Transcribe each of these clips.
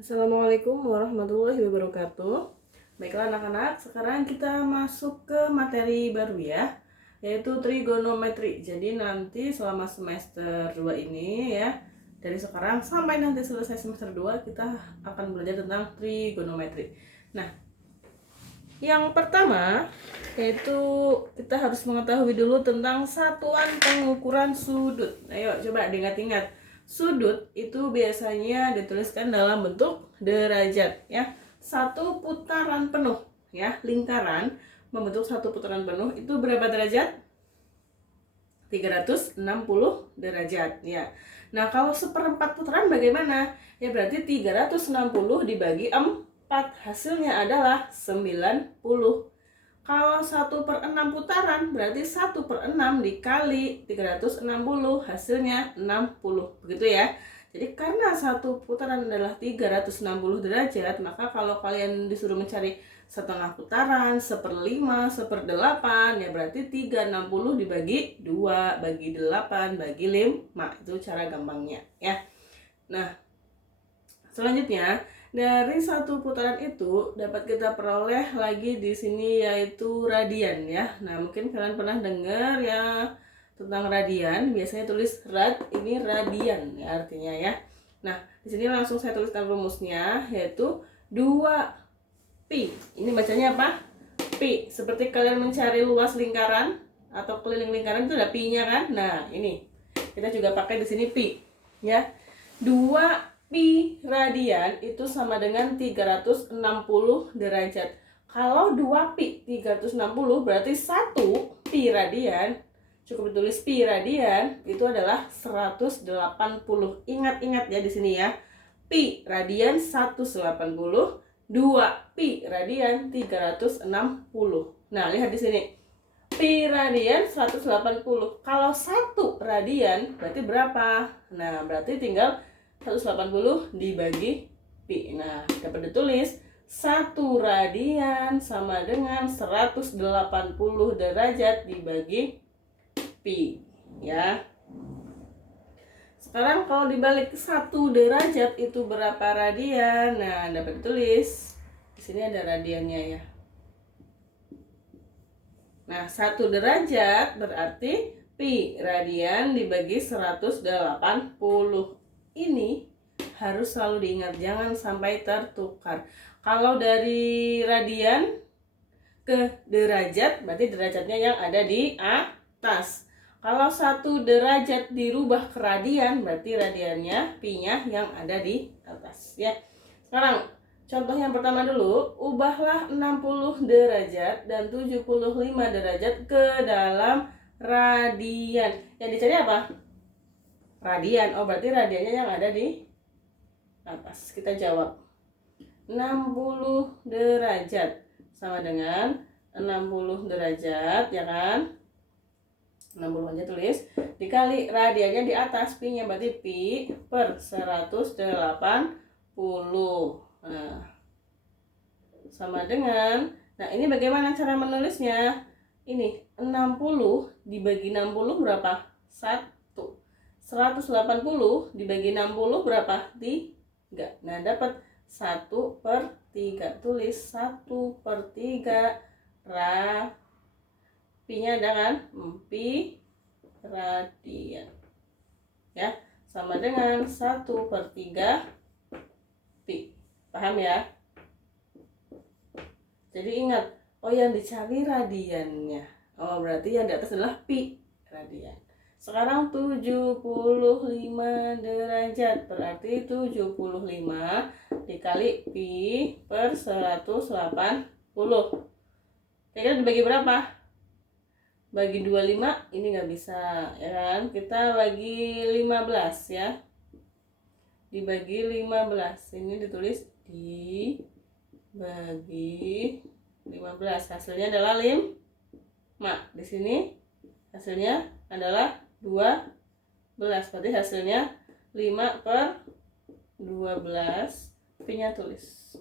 Assalamualaikum warahmatullahi wabarakatuh. Baiklah anak-anak, sekarang kita masuk ke materi baru ya, yaitu trigonometri. Jadi nanti selama semester 2 ini ya, dari sekarang sampai nanti selesai semester 2 kita akan belajar tentang trigonometri. Nah, yang pertama yaitu kita harus mengetahui dulu tentang satuan pengukuran sudut. Ayo coba diingat-ingat. Sudut itu biasanya dituliskan dalam bentuk derajat ya. Satu putaran penuh ya, lingkaran membentuk satu putaran penuh itu berapa derajat? 360 derajat ya. Nah, kalau seperempat putaran bagaimana? Ya berarti 360 dibagi 4, hasilnya adalah 90. Kalau 1/6 putaran berarti 1/6 dikali 360 hasilnya 60. Begitu ya. Jadi karena satu putaran adalah 360 derajat, maka kalau kalian disuruh mencari setengah putaran, 1/5, 1/8, ya berarti 360 dibagi 2, bagi 8, bagi 5. Itu cara gampangnya ya. Nah, selanjutnya dari satu putaran itu dapat kita peroleh lagi di sini yaitu radian ya. Nah, mungkin kalian pernah dengar ya tentang radian, biasanya tulis rad, ini radian ya artinya ya. Nah, di sini langsung saya tuliskan rumusnya yaitu 2 pi. Ini bacanya apa? Pi. Seperti kalian mencari luas lingkaran atau keliling lingkaran itu ada pi-nya kan? Nah, ini kita juga pakai di sini pi ya. 2 pi radian itu sama dengan 360 derajat. Kalau 2 pi 360 berarti 1 pi radian, cukup ditulis pi radian, itu adalah 180. Ingat-ingat ya di sini ya. Pi radian 180, 2 pi radian 360. Nah, lihat di sini. Pi radian 180. Kalau 1 radian berarti berapa? Nah, berarti tinggal 180 dibagi pi. Nah, dapat ditulis 1 radian sama dengan 180 derajat dibagi pi ya. Sekarang kalau dibalik 1 derajat itu berapa radian? Nah, dapat ditulis. Di sini ada radiannya ya. Nah, 1 derajat berarti pi radian dibagi 180. Ini harus selalu diingat, jangan sampai tertukar. Kalau dari radian ke derajat, berarti derajatnya yang ada di atas. Kalau 1 derajat dirubah ke radian, berarti radiannya pi-nya yang ada di atas ya. Sekarang contoh yang pertama dulu, ubahlah 60 derajat dan 75 derajat ke dalam radian. Yang dicari apa? Radian. Oh, berarti radiannya yang ada di atas. Kita jawab. 60 derajat sama dengan 60 derajat, ya kan? 60 aja tulis. Dikali radiannya di atas, pi-nya berarti pi per 180. Nah, sama dengan, nah ini bagaimana cara menulisnya? Ini 60 dibagi 60 berapa? 1. 180 dibagi 60 berapa? 3. Nah, dapat 1/3. Tulis 1/3 pi-nya ada kan? Pi radian ya, sama dengan 1/3 pi. Paham ya? Jadi ingat, oh yang dicari radiannya. Oh, berarti yang di atas adalah pi radian. Sekarang 75 derajat berarti 75 dikali pi per 180. Kira-kira dibagi berapa? Bagi 25 ini nggak bisa ya kan? Kita bagi 15 ya. Dibagi 15. Ini ditulis dibagi 15. Hasilnya adalah 5. Di sini hasilnya adalah 12. Berarti hasilnya 5/12. Pi-nya tulis.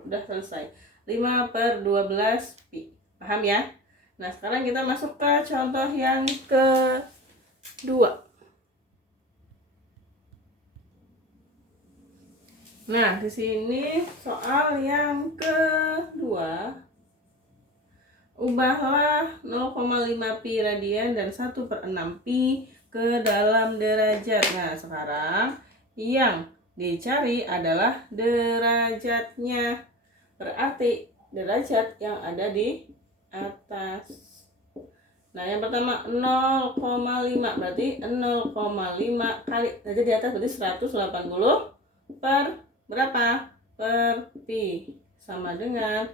Udah selesai. 5/12 pi. Paham ya? Nah, sekarang kita masuk ke contoh yang kedua. Nah, di sini soal yang kedua. Ubahlah 0,5 pi radian dan 1/6 pi ke dalam derajat. Nah, sekarang yang dicari adalah derajatnya. Berarti derajat yang ada di atas. Nah, yang pertama 0,5 berarti 0,5 kali derajat di atas berarti 180 per berapa? Per pi. Sama dengan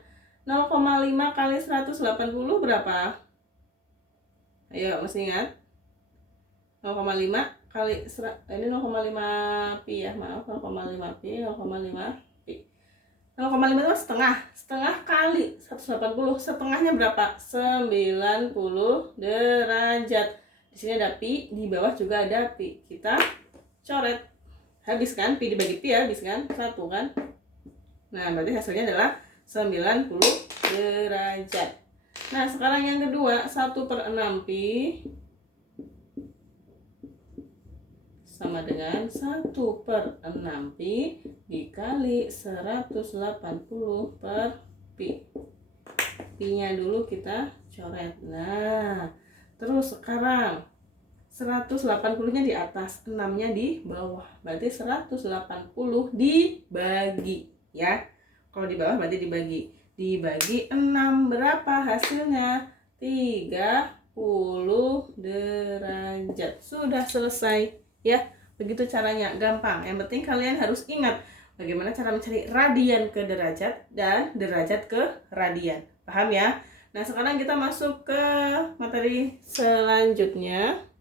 0,5 kali 180 berapa? Ayo, masih ingat? 0,5 kali ini 0,5 pi ya, maaf, 0,5 pi, 0,5 pi. 0,5 itu setengah kali 180. Setengahnya berapa? 90 derajat. Di sini ada pi, di bawah juga ada pi. Kita coret. Habis kan? Pi dibagi pi habis kan? 1 kan? Nah, berarti hasilnya adalah 90 derajat. Nah, sekarang yang kedua, 1/6 pi sama dengan 1/6 pi dikali 180 per pi. Pi-nya dulu kita coret. Nah, terus sekarang 180-nya di atas, 6-nya di bawah. Berarti 180 dibagi ya. Kalau di bawah berarti dibagi 6 berapa hasilnya? 30 derajat. Sudah selesai ya. Begitu caranya, gampang. Yang penting kalian harus ingat bagaimana cara mencari radian ke derajat dan derajat ke radian. Paham ya? Nah, sekarang kita masuk ke materi selanjutnya.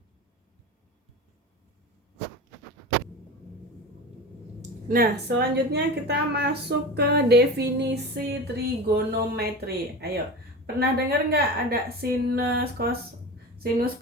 Nah, selanjutnya kita masuk ke definisi trigonometri. Ayo, pernah dengar nggak ada sinus, kosinus,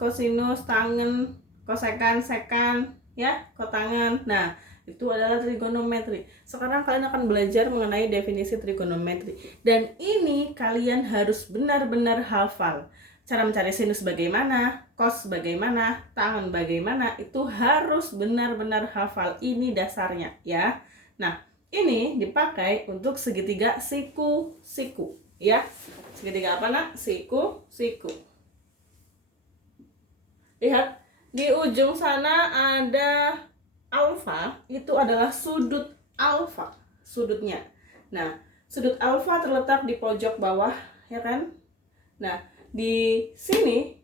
tangen, kosekan, sekan, ya, kotangan. Nah, itu adalah trigonometri. Sekarang kalian akan belajar mengenai definisi trigonometri. Dan ini kalian harus benar-benar hafal. Cara mencari sinus bagaimana, cos bagaimana, tangen bagaimana, itu harus benar-benar hafal. Ini dasarnya ya. Nah, ini dipakai untuk segitiga siku-siku ya. Segitiga apa nak? Siku-siku. Lihat, di ujung sana ada alfa, itu adalah sudut alfa, sudutnya. Nah, sudut alfa terletak di pojok bawah ya kan. Nah, di sini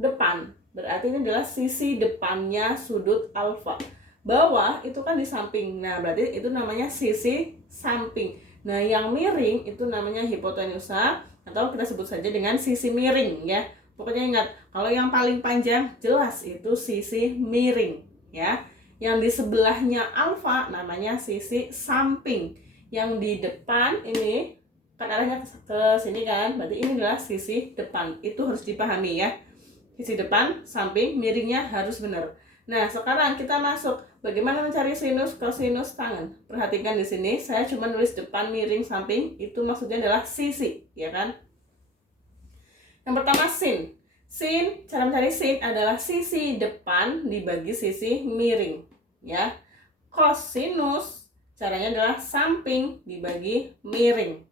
depan, berarti ini adalah sisi depannya sudut alfa. Bawah itu kan di samping, nah berarti itu namanya sisi samping. Nah, yang miring itu namanya hipotenusa, atau kita sebut saja dengan sisi miring ya. Pokoknya ingat, kalau yang paling panjang jelas itu sisi miring ya. Yang di sebelahnya alfa namanya sisi samping. Yang di depan ini kan arahnya ke sini kan, berarti ini adalah sisi depan. Itu harus dipahami ya. Sisi depan, samping, miringnya harus benar. Nah, sekarang kita masuk bagaimana mencari sinus, kosinus, tangen. Perhatikan di sini, saya cuma nulis depan, miring, samping. Itu maksudnya adalah sisi, ya kan? Yang pertama sin. Sin, cara mencari sin adalah sisi depan dibagi sisi miring, ya. Kosinus, caranya adalah samping dibagi miring.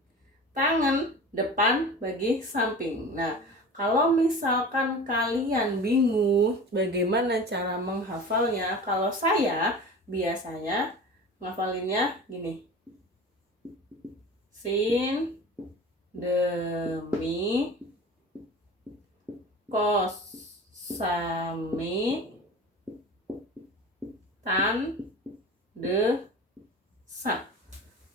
Tangan depan bagi samping. Nah, kalau misalkan kalian bingung bagaimana cara menghafalnya, kalau saya biasanya nghafalinnya gini. Sin demi kos sami tan desa.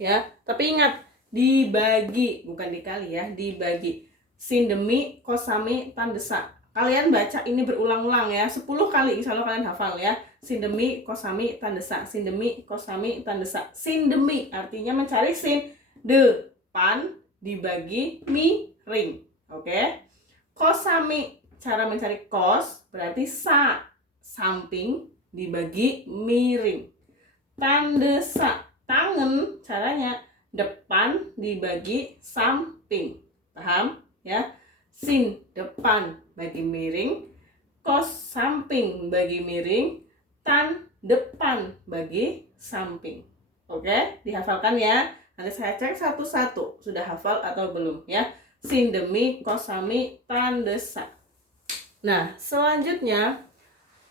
Ya, tapi ingat dibagi, bukan dikali ya, dibagi. Sin demi kosami tandesa. Kalian baca ini berulang-ulang ya, 10 kali insya Allah kalian hafal ya. Sin demi kosami tandesa, sin demi kosami tandesa. Sin demi artinya mencari sin depan dibagi miring. Oke. Kosami, cara mencari kos berarti samping dibagi miring. Tandesa, tangan, caranya depan dibagi samping. Paham ya? Sin depan bagi miring, kos samping bagi miring, tan depan bagi samping. Oke, dihafalkan ya. Nanti saya cek satu-satu, sudah hafal atau belum ya. Sin, demi, kos, sami, tan, desa. Nah, selanjutnya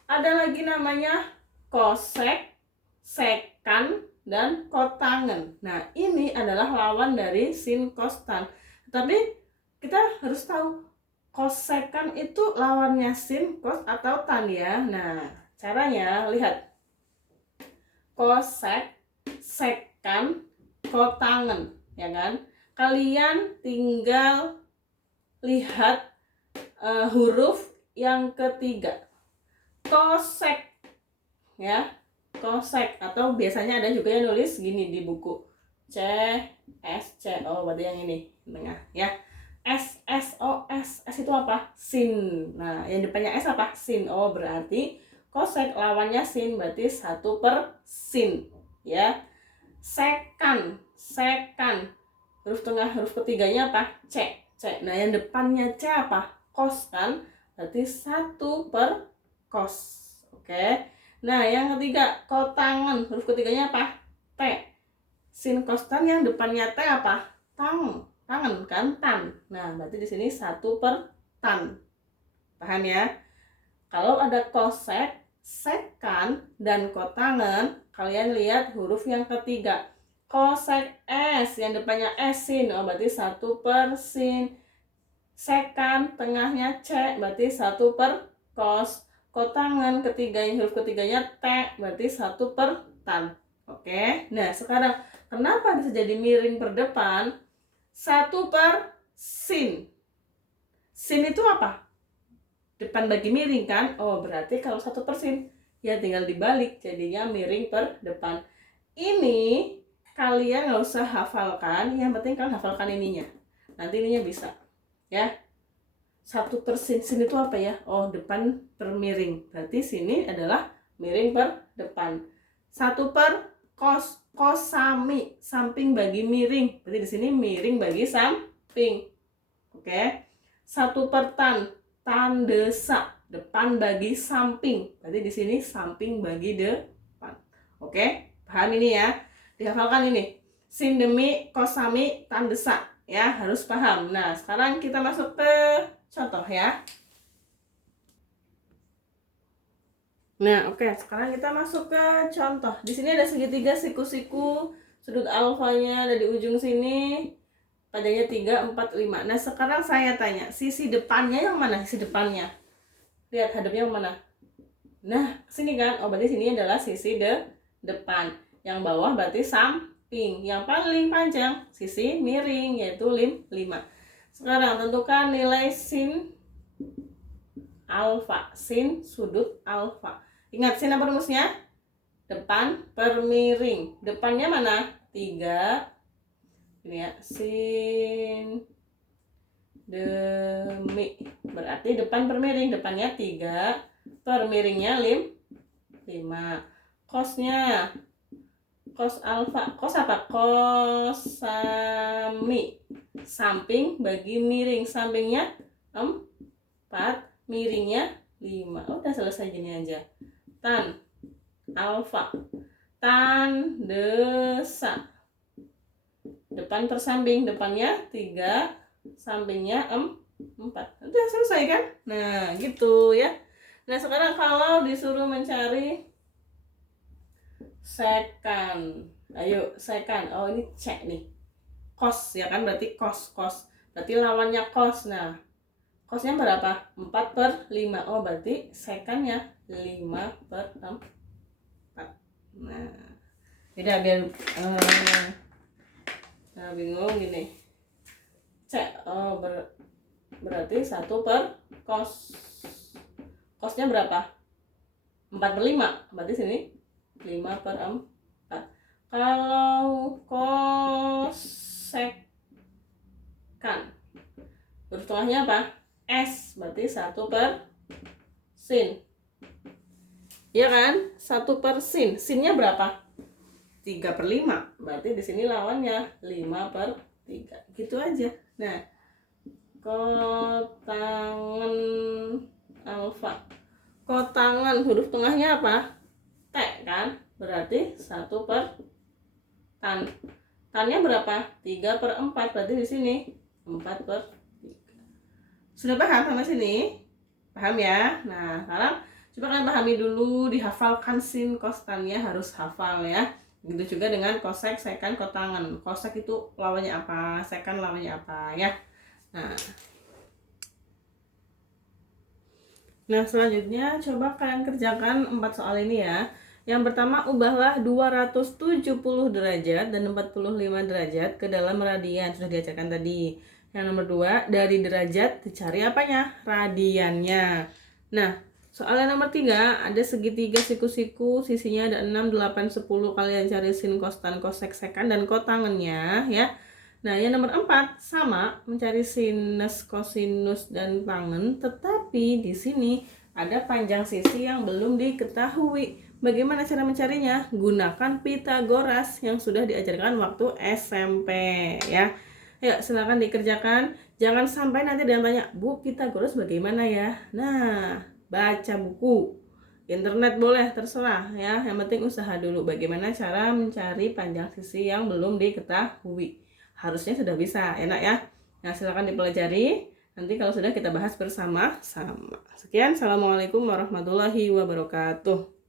ada lagi namanya kosek, sekan, dan kotangen. Nah, ini adalah lawan dari sin, kos, tan. Tapi kita harus tahu kosekan itu lawannya sin, kos, atau tan ya. Nah, caranya lihat. Kosek, sekan, kotangen, ya kan? Kalian tinggal lihat huruf yang ketiga. Kosek, ya. Kosek, atau biasanya ada juga yang nulis gini di buku. C S C O, berarti yang ini tengah ya. S S O S. S itu apa? Sin. Nah, yang depannya S apa? Sin. Oh, berarti kosek lawannya sin, berarti 1/sin ya. Sekan, sekan, huruf tengah, huruf ketiganya apa? C. C. Nah, yang depannya C apa? Kos kan, berarti 1/kos. Oke. Nah, yang ketiga kotangen, huruf ketiganya apa? T. Sin, kos, tan, yang depannya T apa? Tang. Tangan kan, tan. Nah, berarti di sini 1/tan. Paham ya? Kalau ada kosek, sekan, dan kotangen, kalian lihat huruf yang ketiga. Kosek S, yang depannya S, sin. Oh, berarti 1/sin. Sekan, tengahnya C, berarti 1/kos. Kotangen, huruf ketiganya T, berarti 1/tan. Oke, nah sekarang kenapa bisa jadi miring per depan? 1/sin. Sin itu apa? Depan bagi miring kan? Oh, berarti kalau 1/sin ya tinggal dibalik, jadinya miring per depan. Ini kalian nggak usah hafalkan, yang penting kalian hafalkan ininya. Nanti ininya bisa ya. 1/sin, sin itu apa ya? Oh, depan per miring. Berarti sini adalah miring per depan. 1/kos, kos sami, samping bagi miring. Berarti di sini miring bagi samping. Oke. 1/tan, tan desa, depan bagi samping. Berarti di sini samping bagi depan. Oke, paham ini ya? Dihafalkan ini. Sin, demi, kos, sami, tan desa. Ya, harus paham. Nah, sekarang kita masuk ke contoh ya. Nah, oke, sekarang kita masuk ke contoh. Di sini ada segitiga siku-siku, sudut alfanya ada di ujung sini. Padanya 3, 4, 5. Nah, sekarang saya tanya, sisi depannya yang mana? Sisi depannya. Lihat hadapnya yang mana? Nah, sini kan? Oh, berarti sini adalah sisi depan. Yang bawah berarti samping. Yang paling panjang sisi miring, yaitu 5. Sekarang tentukan nilai sin alfa. Sin sudut alfa. Ingat sin apa rumusnya? Depan per miring. Depannya mana? 3. Ini ya, sin demi, berarti depan per miring, depannya 3, per miringnya 5. Kosnya, kos alfa, kos apa? Kos sami, samping bagi miring, sampingnya 4, miringnya 5. Udah selesai gini aja. Tan alfa, tan desa, depan per samping, depannya 3, sampingnya 4. Udah selesai kan? Nah, gitu ya. Nah, sekarang kalau disuruh mencari sekan. Ayo, sekan. Oh, ini cek nih. Kos ya kan, berarti kos. Berarti lawannya kos. Nah, kosnya berapa? 4/5. Oh, berarti sekannya 5/4. Nah, tidak biar bingung gini. Cek, oh berarti 1/kos. Kosnya berapa? 4/5. Berarti sini 5/4. Kalau kosekan, huruf tengahnya apa? S, berarti 1/sin. Iya kan? 1/sin. Sinnya berapa? 3/5. Berarti di sini lawannya 5/3. Gitu aja. Nah, kotangen alfa. Kotangen huruf tengahnya apa? T kan? Berarti 1/sin. Tannya berapa? 3/4, berarti di sini 4/3. Sudah paham sampai sini? Paham ya? Nah, sekarang coba kalian pahami dulu, dihafalkan sin cos tannya, harus hafal ya. Begitu juga dengan kosek, sekan, kotangan. Kosek itu lawannya apa, sekan lawannya apa ya. Nah, selanjutnya coba kalian kerjakan 4 soal ini ya. Yang pertama, ubahlah 270 derajat dan 45 derajat ke dalam radian. Sudah diajarkan tadi. Yang nomor 2, dari derajat dicari apanya? Radiannya. Nah, soal yang nomor 3, ada segitiga siku-siku, sisinya ada 6, 8, 10. Kalian cari sin, cos, tan, kosek, sekan, dan kotangannya ya. Nah, yang nomor 4 sama, mencari sinus, kosinus, dan tangen, tetapi di sini ada panjang sisi yang belum diketahui. Bagaimana cara mencarinya? Gunakan Pitagoras yang sudah diajarkan waktu SMP ya. Ayo, silakan dikerjakan. Jangan sampai nanti ada yang tanya, Bu, Pitagoras bagaimana ya? Nah, baca buku. Internet boleh, terserah ya. Yang penting usaha dulu bagaimana cara mencari panjang sisi yang belum diketahui. Harusnya sudah bisa, enak ya. Nah, silakan dipelajari. Nanti kalau sudah kita bahas bersama-sama. Sekian, Assalamualaikum warahmatullahi wabarakatuh.